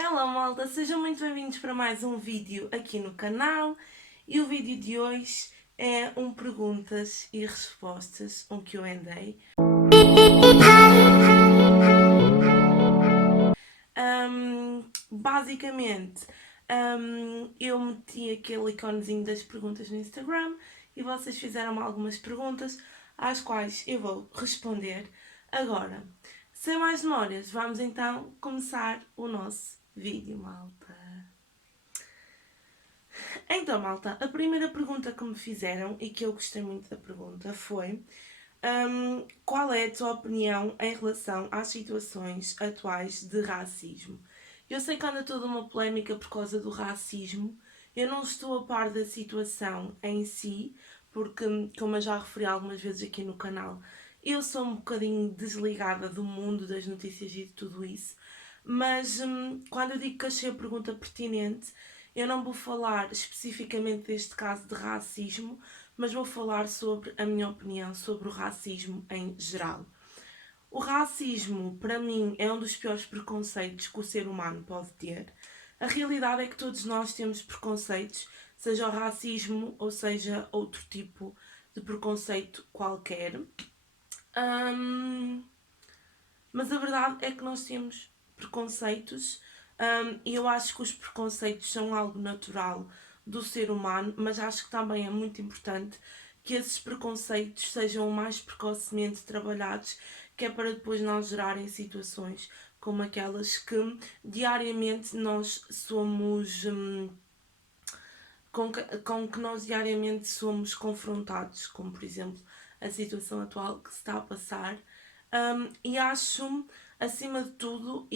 Olá malta, sejam muito bem-vindos para mais um vídeo aqui no canal e o vídeo de hoje é um perguntas e respostas, um Q&A. Basicamente, eu meti aquele iconezinho das perguntas no Instagram e vocês fizeram algumas perguntas às quais eu vou responder agora. Sem mais demoras, vamos então começar o nosso vídeo, malta. Então, malta, a primeira pergunta que me fizeram e que eu gostei muito da pergunta foi qual é a tua opinião em relação às situações atuais de racismo? Eu sei que anda toda uma polémica por causa do racismo, eu não estou a par da situação em si, porque, como eu já referi algumas vezes aqui no canal, eu sou um bocadinho desligada do mundo das notícias e de tudo isso, mas quando eu digo que achei a pergunta pertinente, eu não vou falar especificamente deste caso de racismo, mas vou falar sobre a minha opinião sobre o racismo em geral. O racismo, para mim, é um dos piores preconceitos que o ser humano pode ter. A realidade é que todos nós temos preconceitos, seja o racismo ou seja outro tipo de preconceito qualquer. Mas a verdade é que nós temos preconceitos e eu acho que os preconceitos são algo natural do ser humano, mas acho que também é muito importante que esses preconceitos sejam o mais precocemente trabalhados, que é para depois não gerarem situações como aquelas que diariamente nós somos com que nós diariamente somos confrontados, como por exemplo a situação atual que se está a passar. E acho, acima de tudo,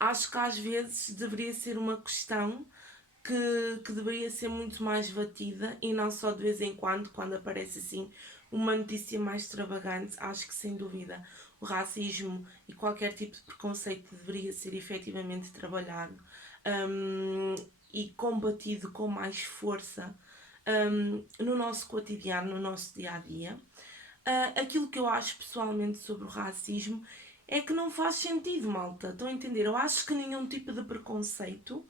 acho que às vezes deveria ser uma questão que deveria ser muito mais batida e não só de vez em quando aparece assim uma notícia mais extravagante. Acho que sem dúvida o racismo e qualquer tipo de preconceito deveria ser efetivamente trabalhado e combatido com mais força no nosso cotidiano, no nosso dia a dia. Aquilo que eu acho pessoalmente sobre o racismo é que não faz sentido, malta. Estão a entender? Eu acho que nenhum tipo de preconceito,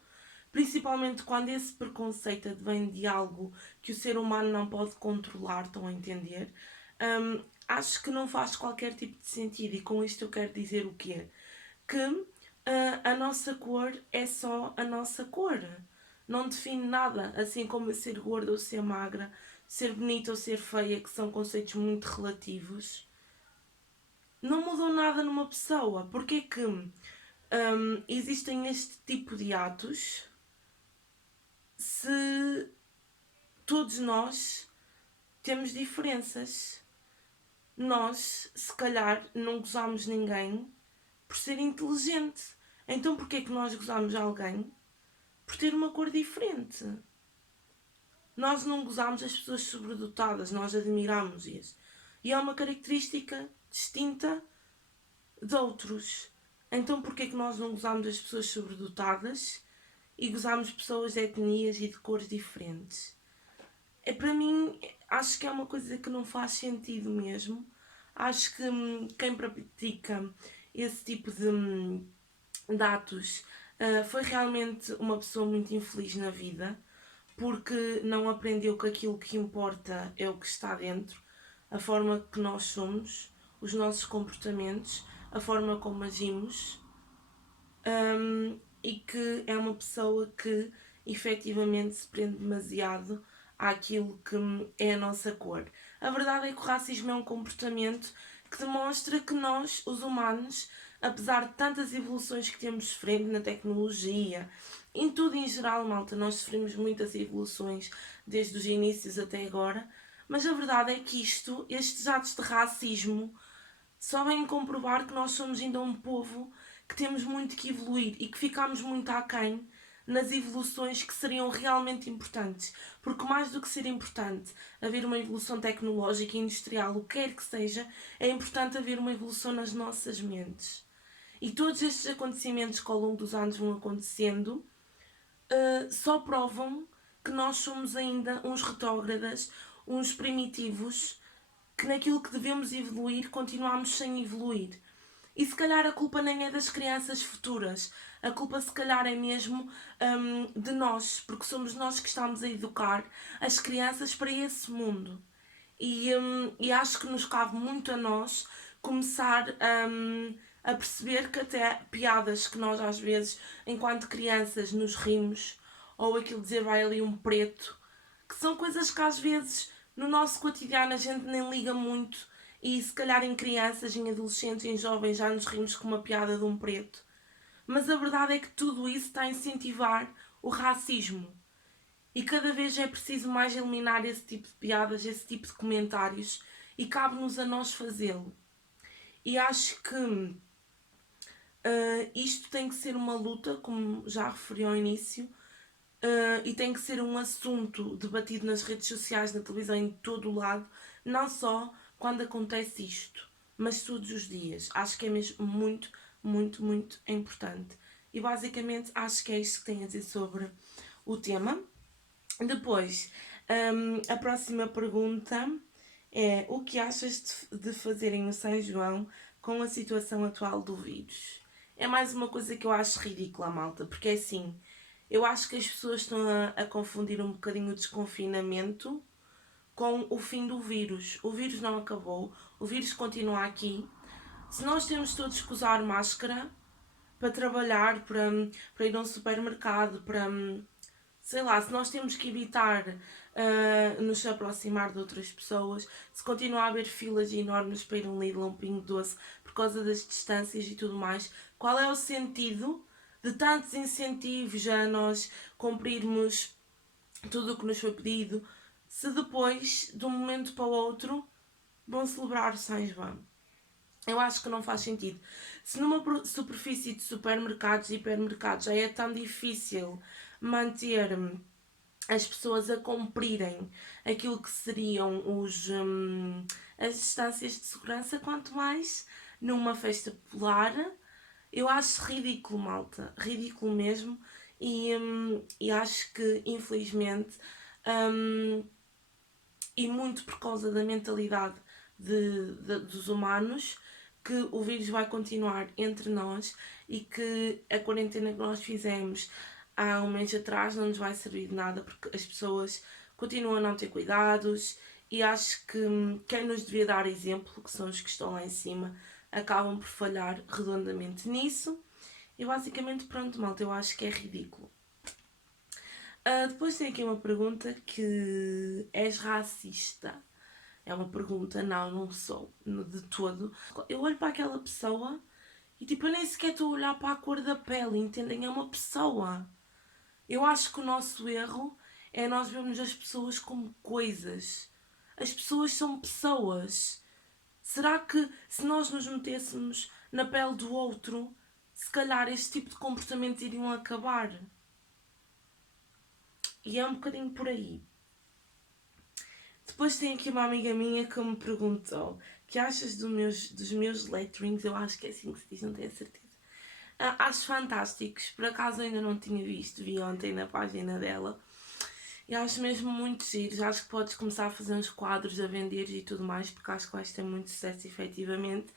principalmente quando esse preconceito advém de algo que o ser humano não pode controlar, estão a entender? Acho que não faz qualquer tipo de sentido e com isto eu quero dizer o quê? Que a nossa cor é só a nossa cor. Não define nada, assim como ser gorda ou ser magra, ser bonita ou ser feia, que são conceitos muito relativos. Não mudou nada numa pessoa. Porque é que existem este tipo de atos se todos nós temos diferenças? Nós, se calhar, não gozamos ninguém por ser inteligente. Então porquê é que nós gozamos alguém por ter uma cor diferente? Nós não gozamos as pessoas sobredotadas, nós admiramos-as. E é uma característica distinta de outros. Então porquê é que nós não gozamos as pessoas sobredotadas e gozamos pessoas de etnias e de cores diferentes? Para mim, acho que é uma coisa que não faz sentido mesmo. Acho que quem pratica esse tipo de atos foi realmente uma pessoa muito infeliz na vida, porque não aprendeu que aquilo que importa é o que está dentro, a forma que nós somos, os nossos comportamentos, a forma como agimos, e que é uma pessoa que efetivamente se prende demasiado àquilo que é a nossa cor. A verdade é que o racismo é um comportamento que demonstra que nós, os humanos, apesar de tantas evoluções que temos sofrendo na tecnologia, em tudo em geral, malta, nós sofremos muitas evoluções desde os inícios até agora, mas a verdade é que estes atos de racismo, só vêm comprovar que nós somos ainda um povo que temos muito que evoluir e que ficamos muito aquém nas evoluções que seriam realmente importantes. Porque mais do que ser importante haver uma evolução tecnológica e industrial, o que quer que seja, é importante haver uma evolução nas nossas mentes. E todos estes acontecimentos que ao longo dos anos vão acontecendo só provam que nós somos ainda uns retrógradas, uns primitivos, que naquilo que devemos evoluir continuamos sem evoluir. E se calhar a culpa nem é das crianças futuras, a culpa se calhar é mesmo de nós, porque somos nós que estamos a educar as crianças para esse mundo. E acho que nos cabe muito a nós começar a perceber que até piadas que nós às vezes, enquanto crianças, nos rimos, ou aquilo dizer vai ali um preto, que são coisas que às vezes no nosso cotidiano a gente nem liga muito, e se calhar em crianças, em adolescentes, em jovens já nos rimos com uma piada de um preto. Mas a verdade é que tudo isso está a incentivar o racismo. E cada vez é preciso mais eliminar esse tipo de piadas, esse tipo de comentários, e cabe-nos a nós fazê-lo. E acho que isto tem que ser uma luta, como já referi ao início, e tem que ser um assunto debatido nas redes sociais, na televisão, em todo o lado, não só quando acontece isto, mas todos os dias. Acho que é mesmo muito, muito, muito importante. E basicamente acho que é isto que tenho a dizer sobre o tema. Depois, a próxima pergunta é: o que achas de fazerem o São João com a situação atual do vírus? É mais uma coisa que eu acho ridícula, malta, porque é assim, eu acho que as pessoas estão a confundir um bocadinho o desconfinamento com o fim do vírus. O vírus não acabou, o vírus continua aqui. Se nós temos todos que usar máscara para trabalhar, para ir a um supermercado, para sei lá, se nós temos que evitar nos aproximar de outras pessoas, se continua a haver filas enormes para ir a um Lidl, um Pingo Doce, por causa das distâncias e tudo mais, qual é o sentido de tantos incentivos a nós cumprirmos tudo o que nos foi pedido, se depois, de um momento para o outro, vão celebrar o São João? Eu acho que não faz sentido. Se numa superfície de supermercados e hipermercados já é tão difícil manter as pessoas a cumprirem aquilo que seriam as distâncias de segurança, quanto mais numa festa popular, eu acho ridículo, malta. Ridículo mesmo. E acho que, infelizmente, e muito por causa da mentalidade dos humanos, que o vírus vai continuar entre nós e que a quarentena que nós fizemos há um mês atrás não nos vai servir de nada, porque as pessoas continuam a não ter cuidados, e acho que quem nos devia dar exemplo, que são os que estão lá em cima, acabam por falhar redondamente nisso. E basicamente, pronto, malta, eu acho que é ridículo. Depois tem aqui uma pergunta: que és racista? É uma pergunta, não sou, de todo. Eu olho para aquela pessoa e tipo, eu nem sequer estou a olhar para a cor da pele, entendem? É uma pessoa. Eu acho que o nosso erro é nós vermos as pessoas como coisas. As pessoas são pessoas. Será que se nós nos metêssemos na pele do outro, se calhar este tipo de comportamentos iriam acabar? E é um bocadinho por aí. Depois tem aqui uma amiga minha que me perguntou: que achas dos meus letterings? Eu acho que é assim que se diz, não tenho certeza. Acho fantásticos, por acaso ainda não tinha visto, vi ontem na página dela. E acho mesmo muito giros, acho que podes começar a fazer uns quadros a vender e tudo mais, porque acho que vais ter muito sucesso efetivamente.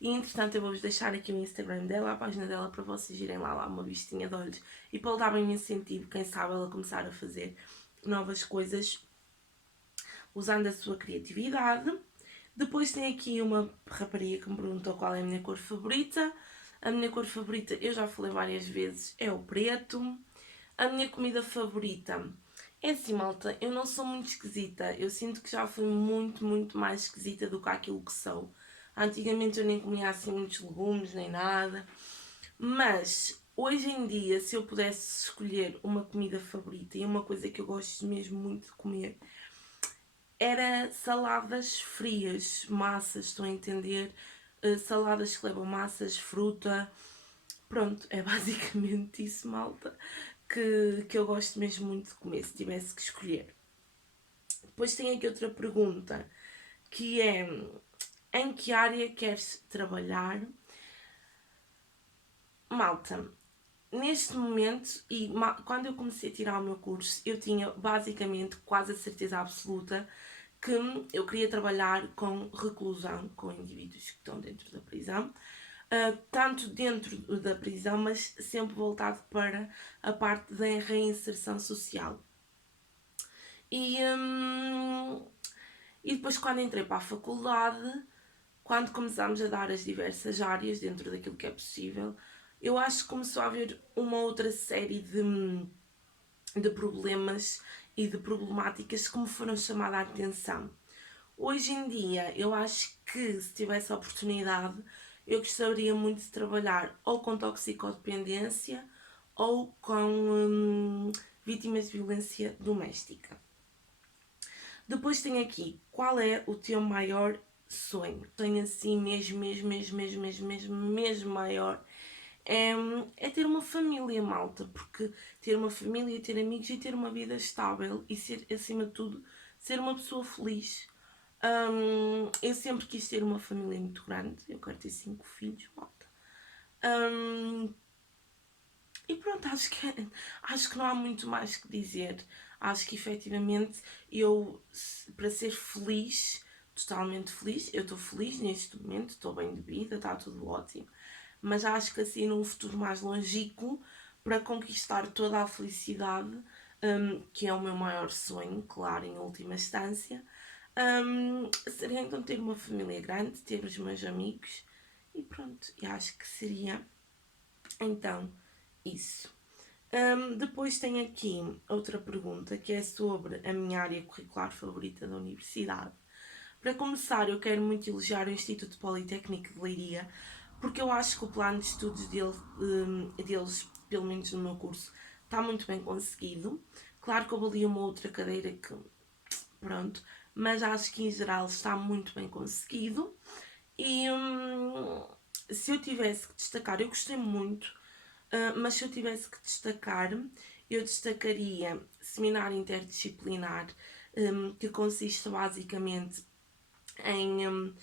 E entretanto eu vou-vos deixar aqui o Instagram dela, a página dela, para vocês irem lá uma vistinha de olhos e para lhe darem um incentivo, quem sabe ela começar a fazer novas coisas usando a sua criatividade. Depois tem aqui uma rapariga que me perguntou qual é a minha cor favorita. A minha cor favorita, eu já falei várias vezes, é o preto. A minha comida favorita é assim, malta, eu não sou muito esquisita. Eu sinto que já fui muito, muito mais esquisita do que aquilo que sou. Antigamente eu nem comia assim muitos legumes, nem nada. Mas hoje em dia, se eu pudesse escolher uma comida favorita e uma coisa que eu gosto mesmo muito de comer, era saladas frias, massas, estão a entender? Saladas que levam massas, fruta. Pronto, é basicamente isso, malta, que eu gosto mesmo muito de comer, se tivesse que escolher. Depois tem aqui outra pergunta, que é: em que área queres trabalhar? Malta, neste momento, e quando eu comecei a tirar o meu curso, eu tinha basicamente quase a certeza absoluta que eu queria trabalhar com reclusão, com indivíduos que estão dentro da prisão, tanto dentro da prisão, mas sempre voltado para a parte da reinserção social. E depois, quando entrei para a faculdade, quando começámos a dar as diversas áreas dentro daquilo que é possível, eu acho que começou a haver uma outra série de problemas e de problemáticas que me foram chamada a atenção. Hoje em dia, eu acho que se tivesse a oportunidade, eu gostaria muito de trabalhar ou com toxicodependência ou com vítimas de violência doméstica. Depois tem aqui, qual é o teu maior sonho? Sonho assim mesmo maior é ter uma família, malta, porque ter uma família, ter amigos e ter uma vida estável e ser, acima de tudo, ser uma pessoa feliz. Eu sempre quis ter uma família muito grande, eu quero ter 5 filhos, malta. E pronto, acho que não há muito mais que dizer. Acho que efetivamente eu, para ser feliz, totalmente feliz, eu estou feliz neste momento, estou bem de vida, está tudo ótimo. Mas acho que assim num futuro mais longínquo, para conquistar toda a felicidade, que é o meu maior sonho, claro, em última instância, seria então ter uma família grande, ter os meus amigos e pronto, e acho que seria então isso. Depois tem aqui outra pergunta que é sobre a minha área curricular favorita da universidade. Para começar, eu quero muito elogiar o Instituto Politécnico de Leiria, porque eu acho que o plano de estudos deles, pelo menos no meu curso, está muito bem conseguido. Claro que houve ali uma outra cadeira que, pronto, mas acho que em geral está muito bem conseguido. E se eu tivesse que destacar, eu gostei muito, mas se eu tivesse que destacar, eu destacaria seminário interdisciplinar, que consiste basicamente em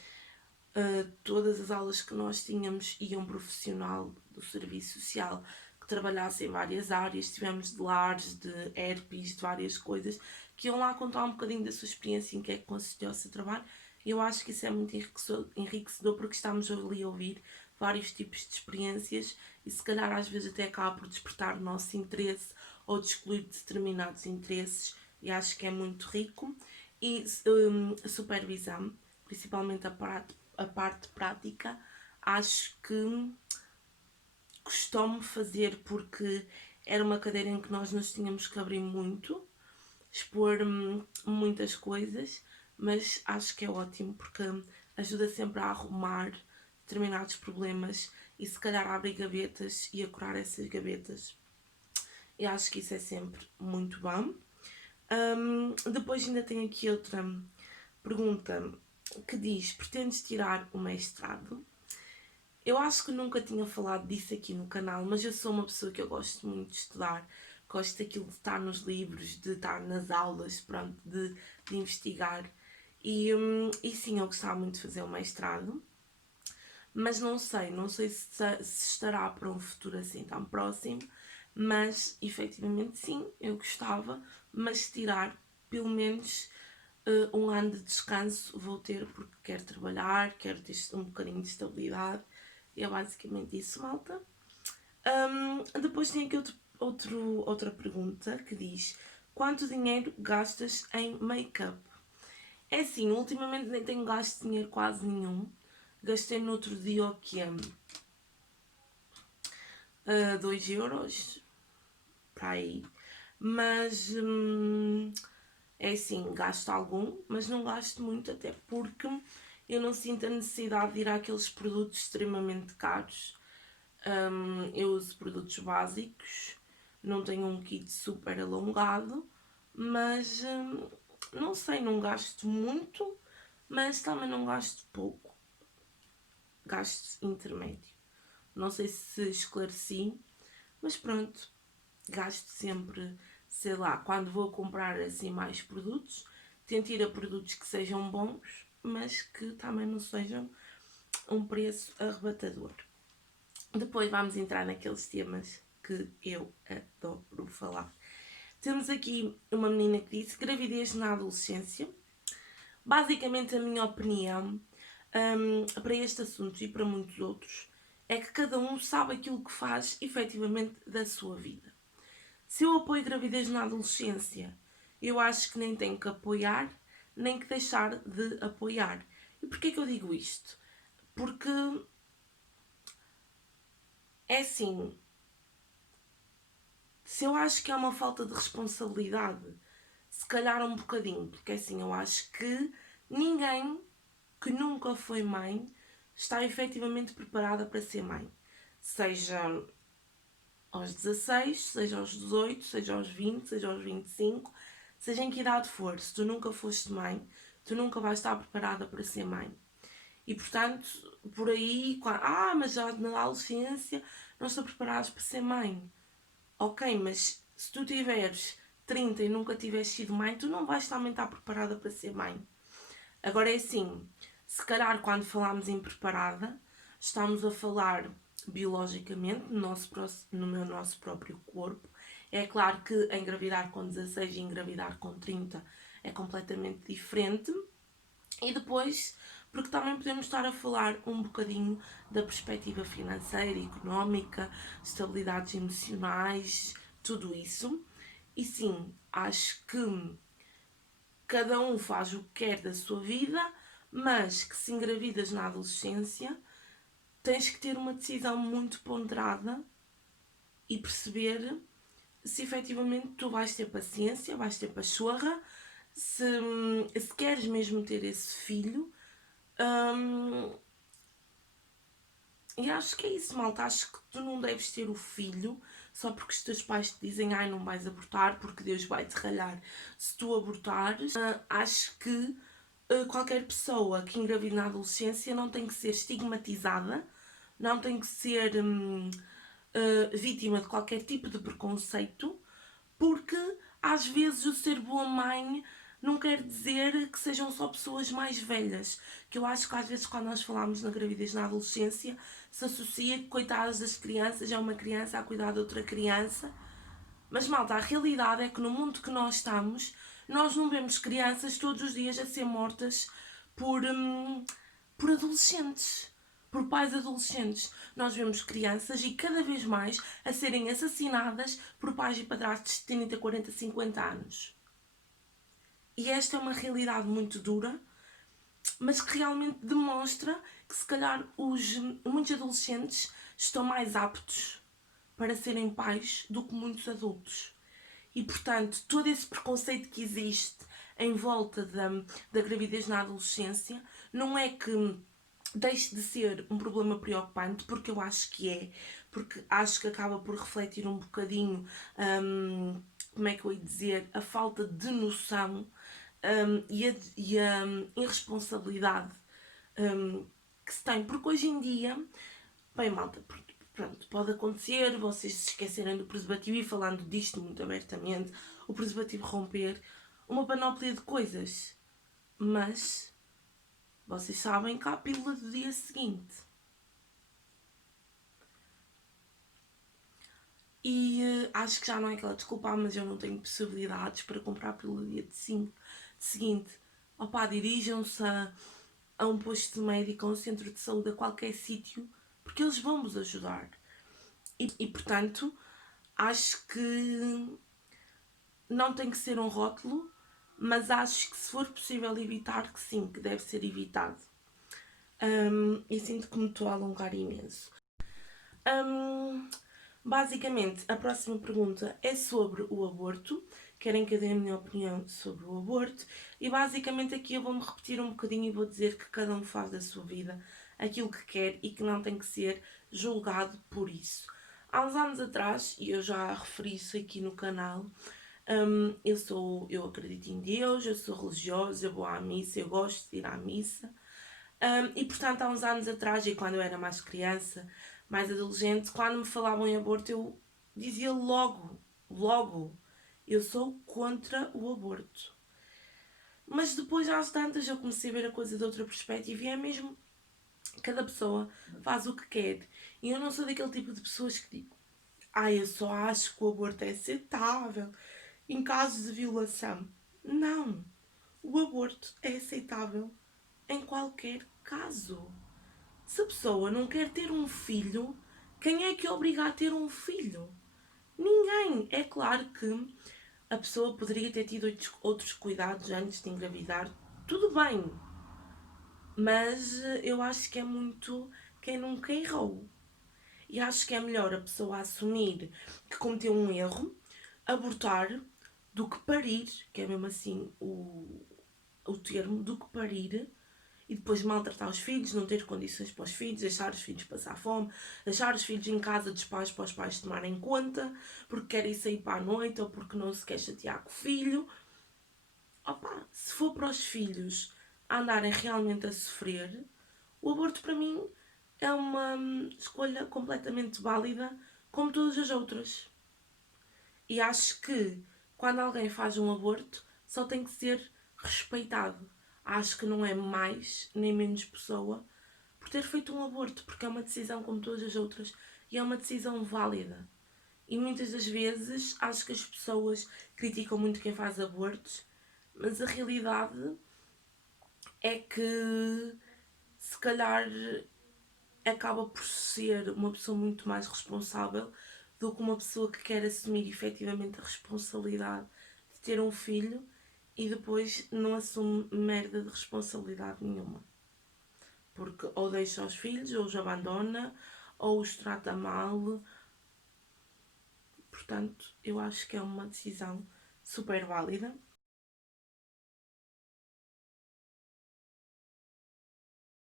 todas as aulas que nós tínhamos e um profissional do serviço social que trabalhasse em várias áreas, tivemos de lares, de herpes, de várias coisas, que iam lá contar um bocadinho da sua experiência, em que é que consistiu o seu trabalho. E eu acho que isso é muito enriquecedor porque estamos ali a ouvir vários tipos de experiências e se calhar às vezes até acaba por despertar o nosso interesse ou de excluir determinados interesses, e acho que é muito rico. E supervisão, principalmente a parte prática, acho que custou-me fazer porque era uma cadeira em que nós nos tínhamos que abrir muito, expor muitas coisas, mas acho que é ótimo porque ajuda sempre a arrumar determinados problemas e se calhar a abrir gavetas e a curar essas gavetas. E acho que isso é sempre muito bom. Depois ainda tenho aqui outra pergunta que diz: pretendes tirar o mestrado? Eu acho que nunca tinha falado disso aqui no canal, mas eu sou uma pessoa que eu gosto muito de estudar, gosto daquilo de estar nos livros, de estar nas aulas, pronto, de investigar. E sim, eu gostava muito de fazer o mestrado, mas não sei se estará para um futuro assim tão próximo, mas efetivamente sim, eu gostava, mas tirar pelo menos um ano de descanso vou ter porque quero trabalhar, quero ter um bocadinho de estabilidade. E é basicamente isso, malta. Depois tem aqui outra pergunta que diz: quanto dinheiro gastas em make-up? É assim, ultimamente nem tenho gasto dinheiro quase nenhum. Gastei no outro dia o que é 2 euros para aí. Mas é assim, gasto algum, mas não gasto muito, até porque eu não sinto a necessidade de ir àqueles produtos extremamente caros. Eu uso produtos básicos, não tenho um kit super alongado, mas não sei, não gasto muito, mas também não gasto pouco. Gasto intermédio. Não sei se esclareci, mas pronto, gasto sempre, sei lá, quando vou comprar assim mais produtos, tento ir a produtos que sejam bons, mas que também não sejam um preço arrebatador. Depois vamos entrar naqueles temas que eu adoro falar. Temos aqui uma menina que disse: gravidez na adolescência. Basicamente, a minha opinião para este assunto e para muitos outros é que cada um sabe aquilo que faz efetivamente da sua vida. Se eu apoio gravidez na adolescência, eu acho que nem tenho que apoiar, nem que deixar de apoiar. E porquê que eu digo isto? Porque é assim, se eu acho que é uma falta de responsabilidade, se calhar um bocadinho, porque assim, eu acho que ninguém que nunca foi mãe está efetivamente preparada para ser mãe. Seja aos 16, seja aos 18, seja aos 20, seja aos 25, seja em que idade for, se tu nunca foste mãe, tu nunca vais estar preparada para ser mãe. E portanto, por aí, mas já na adolescência não estou preparada para ser mãe. Ok, mas se tu tiveres 30 e nunca tiveres sido mãe, tu não vais também estar preparada para ser mãe. Agora é assim, se calhar quando falamos em preparada, estamos a falar biologicamente no nosso próprio corpo. É claro que engravidar com 16 e engravidar com 30 é completamente diferente. E depois, porque também podemos estar a falar um bocadinho da perspectiva financeira, económica, estabilidades emocionais, tudo isso. E sim, acho que cada um faz o que quer da sua vida, mas que se engravidas na adolescência, tens que ter uma decisão muito ponderada e perceber se efetivamente tu vais ter paciência, vais ter pachorra, se queres mesmo ter esse filho. E acho que é isso, malta. Acho que tu não deves ter o filho só porque os teus pais te dizem ai, não vais abortar porque Deus vai te ralhar se tu abortares. Acho que qualquer pessoa que engravide na adolescência não tem que ser estigmatizada, não tem que ser vítima de qualquer tipo de preconceito, porque às vezes o ser boa mãe não quer dizer que sejam só pessoas mais velhas. Que eu acho que às vezes quando nós falamos na gravidez na adolescência se associa que coitadas das crianças, é uma criança a cuidar de outra criança. Mas malta, a realidade é que no mundo que nós estamos, nós não vemos crianças todos os dias a ser mortas por adolescentes, por pais adolescentes. Nós vemos crianças e cada vez mais a serem assassinadas por pais e padrastos de 30, 40, 50 anos. E esta é uma realidade muito dura, mas que realmente demonstra que se calhar muitos adolescentes estão mais aptos para serem pais do que muitos adultos. E portanto, todo esse preconceito que existe em volta da gravidez na adolescência não é que deixe de ser um problema preocupante, porque eu acho que é, porque acho que acaba por refletir um bocadinho, como é que eu ia dizer, a falta de noção e a irresponsabilidade que se tem, porque hoje em dia, bem malta, pronto, pode acontecer vocês se esquecerem do preservativo e falando disto muito abertamente, o preservativo romper, uma panóplia de coisas, mas vocês sabem que há a pílula do dia seguinte. E acho que já não é aquela desculpa, mas eu não tenho possibilidades para comprar a pílula do dia seguinte. Opá, dirijam-se a um posto de médico, a um centro de saúde, a qualquer sítio, porque eles vão vos ajudar. E portanto, acho que não tem que ser um rótulo, mas acho que se for possível evitar, que sim, que deve ser evitado. E sinto que me estou a alongar imenso. Basicamente, a próxima pergunta é sobre o aborto. Querem que eu dê a minha opinião sobre o aborto. E basicamente aqui eu vou-me repetir um bocadinho e vou dizer que cada um faz da sua vida aquilo que quer e que não tem que ser julgado por isso. Há uns anos atrás, e eu já referi isso aqui no canal, eu acredito em Deus, eu sou religiosa, eu vou à missa, eu gosto de ir à missa. E portanto, há uns anos atrás, e quando eu era mais criança, mais adolescente, quando me falavam em aborto, eu dizia logo, eu sou contra o aborto. Mas depois, às tantas, eu comecei a ver a coisa de outra perspectiva e é mesmo, cada pessoa faz o que quer. E eu não sou daquele tipo de pessoas que digo, eu só acho que o aborto é aceitável em casos de violação. Não, o aborto é aceitável em qualquer caso. Se a pessoa não quer ter um filho, quem é que obriga a ter um filho? Ninguém. É claro que a pessoa poderia ter tido outros cuidados antes de engravidar, tudo bem. Mas eu acho que é muito quem nunca errou. E acho que é melhor a pessoa assumir que cometeu um erro, abortar, do que parir, que é mesmo assim o termo, do que parir e depois maltratar os filhos, não ter condições para os filhos, deixar os filhos passar fome, deixar os filhos em casa dos pais para os pais tomarem conta, porque querem sair para a noite ou porque não se quer chatear com o filho. Opa, se for para os filhos andarem realmente a sofrer, o aborto para mim é uma escolha completamente válida, como todas as outras. E acho que quando alguém faz um aborto, só tem que ser respeitado. Acho que não é mais nem menos pessoa por ter feito um aborto, porque é uma decisão como todas as outras e é uma decisão válida. E muitas das vezes acho que as pessoas criticam muito quem faz abortos, mas a realidade é que se calhar acaba por ser uma pessoa muito mais responsável do que uma pessoa que quer assumir efetivamente a responsabilidade de ter um filho e depois não assume merda de responsabilidade nenhuma. Porque ou deixa os filhos, ou os abandona, ou os trata mal. Portanto, eu acho que é uma decisão super válida